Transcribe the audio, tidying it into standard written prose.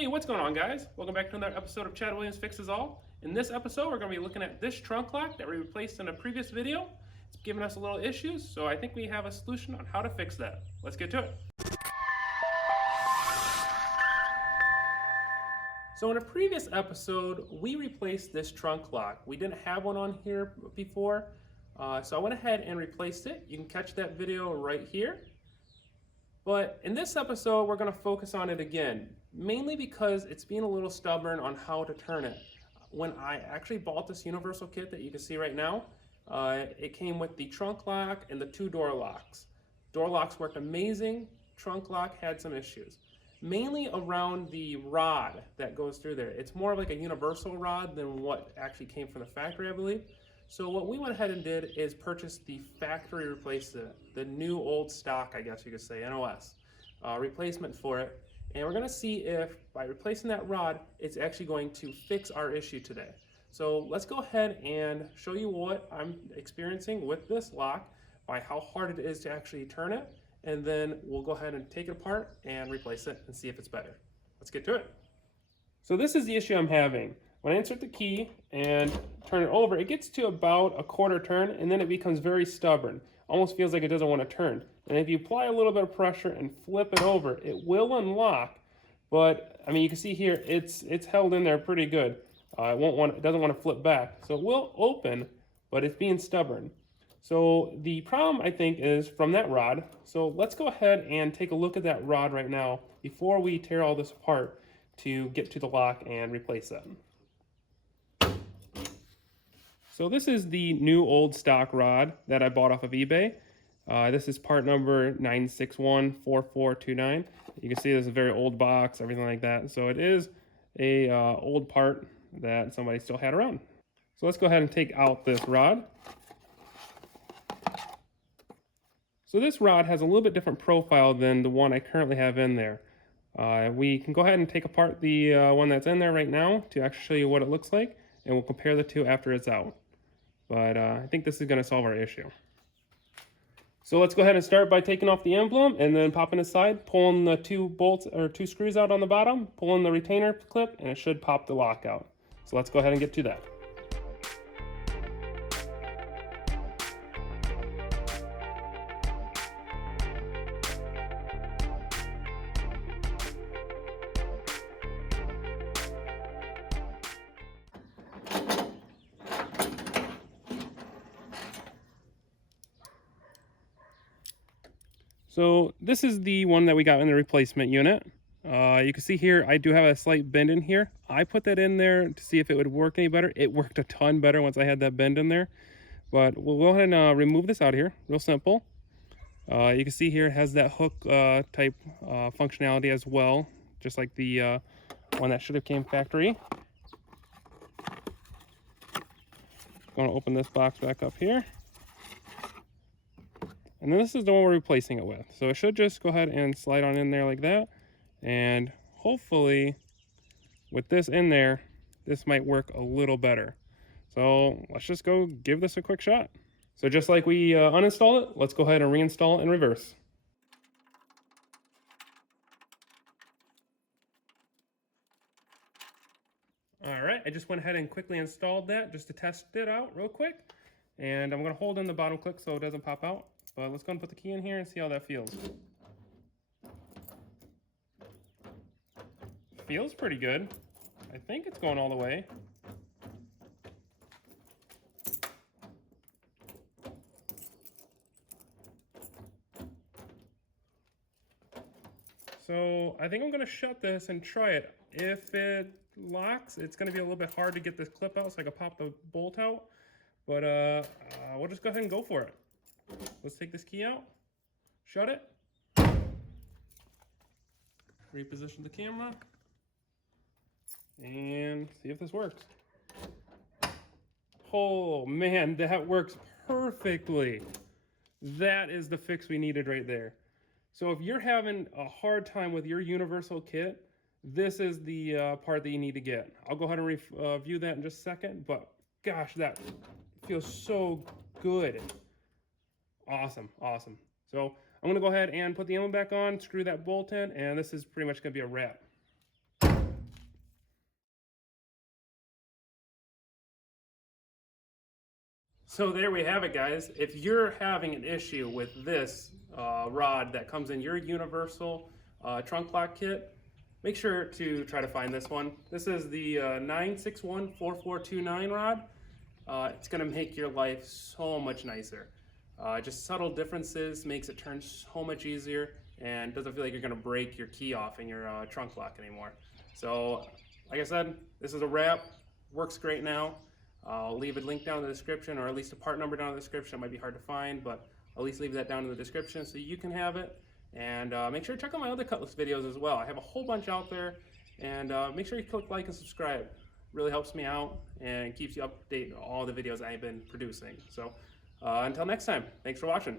Hey, what's going on, guys? Welcome back to another episode of Chad Williams Fixes All. In this episode, we're going to be looking at this trunk lock that we replaced in a previous video. It's given us a little issues, so I think we have a solution on how to fix that. Let's get to it. So in a previous episode, we replaced this trunk lock. We didn't have one on here before, so I went ahead and replaced it. You can catch that video right here. But in this episode, we're going to focus on it again, mainly because it's being a little stubborn on how to turn it. When I actually bought this universal kit that you can see right now, it came with the trunk lock and the two door locks. Door locks worked amazing. Trunk lock had some issues, mainly around the rod that goes through there. It's more like a universal rod than what actually came from the factory, I believe. So what we went ahead and did is purchase the factory replacement, the new old stock, I guess you could say, NOS, replacement for it. And we're gonna see if by replacing that rod, it's actually going to fix our issue today. So let's go ahead and show you what I'm experiencing with this lock, by how hard it is to actually turn it, and then we'll go ahead and take it apart and replace it and see if it's better. Let's get to it. So this is the issue I'm having. When I insert the key and turn it over, it gets to about a quarter turn and then it becomes very stubborn. Almost feels like it doesn't want to turn. And if you apply a little bit of pressure and flip it over, it will unlock. But I mean, you can see here, it's held in there pretty good. It doesn't want to flip back. So it will open, but it's being stubborn. So the problem, I think, is from that rod. So let's go ahead and take a look at that rod right now before we tear all this apart to get to the lock and replace that. So this is the new old stock rod that I bought off of eBay. This is part number 9614429. You can see this is a very old box, everything like that. So it is a old part that somebody still had around. So let's go ahead and take out this rod. So this rod has a little bit different profile than the one I currently have in there. We can go ahead and take apart the one that's in there right now to actually show you what it looks like, and we'll compare the two after it's out. But I think this is going to solve our issue. So let's go ahead and start by taking off the emblem and then popping it aside, pulling the two bolts or two screws out on the bottom, pulling the retainer clip, and it should pop the lock out. So let's go ahead and get to that. So this is the one that we got in the replacement unit. You can see here, I do have a slight bend in here. I put that in there to see if it would work any better. It worked a ton better once I had that bend in there. But we'll go ahead and remove this out of here, real simple. You can see here it has that hook type functionality as well, just like the one that should have came factory. Going to open this box back up here. And then this is the one we're replacing it with. So it should just go ahead and slide on in there like that. And hopefully with this in there, this might work a little better. So let's just go give this a quick shot. So just like we uninstalled it, let's go ahead and reinstall it in reverse. All right, I just went ahead and quickly installed that just to test it out real quick. And I'm gonna hold in the bottom click so it doesn't pop out. But let's go and put the key in here and see how that feels. Feels pretty good. I think it's going all the way. So I think I'm gonna shut this and try it. If it locks, it's gonna be a little bit hard to get this clip out so I can pop the bolt out. But we'll just go ahead and go for it. Let's take this key out, shut it, reposition the camera, and see if this works. Oh man, that works perfectly. That is the fix we needed right there. So if you're having a hard time with your universal kit, this is the part that you need to get. I'll go ahead and review that in just a second, but gosh, that feels so good. Awesome, awesome. So I'm gonna go ahead and put the emblem back on, screw that bolt in, and this is pretty much gonna be a wrap. So there we have it, guys. If you're having an issue with this rod that comes in your universal trunk lock kit, make sure to try to find this one. This is the 9614429 rod. It's going to make your life so much nicer. Just subtle differences makes it turn so much easier and doesn't feel like you're going to break your key off in your trunk lock anymore. So like I said, this is a wrap. Works great now. I'll leave a link down in the description, or at least a part number down in the description. It might be hard to find, but I'll at least leave that down in the description so you can have it. And make sure to check out my other Cutlass videos as well. I have a whole bunch out there, and make sure you click like and subscribe. Really helps me out and keeps you up to date on all the videos I've been producing. So until next time, thanks for watching.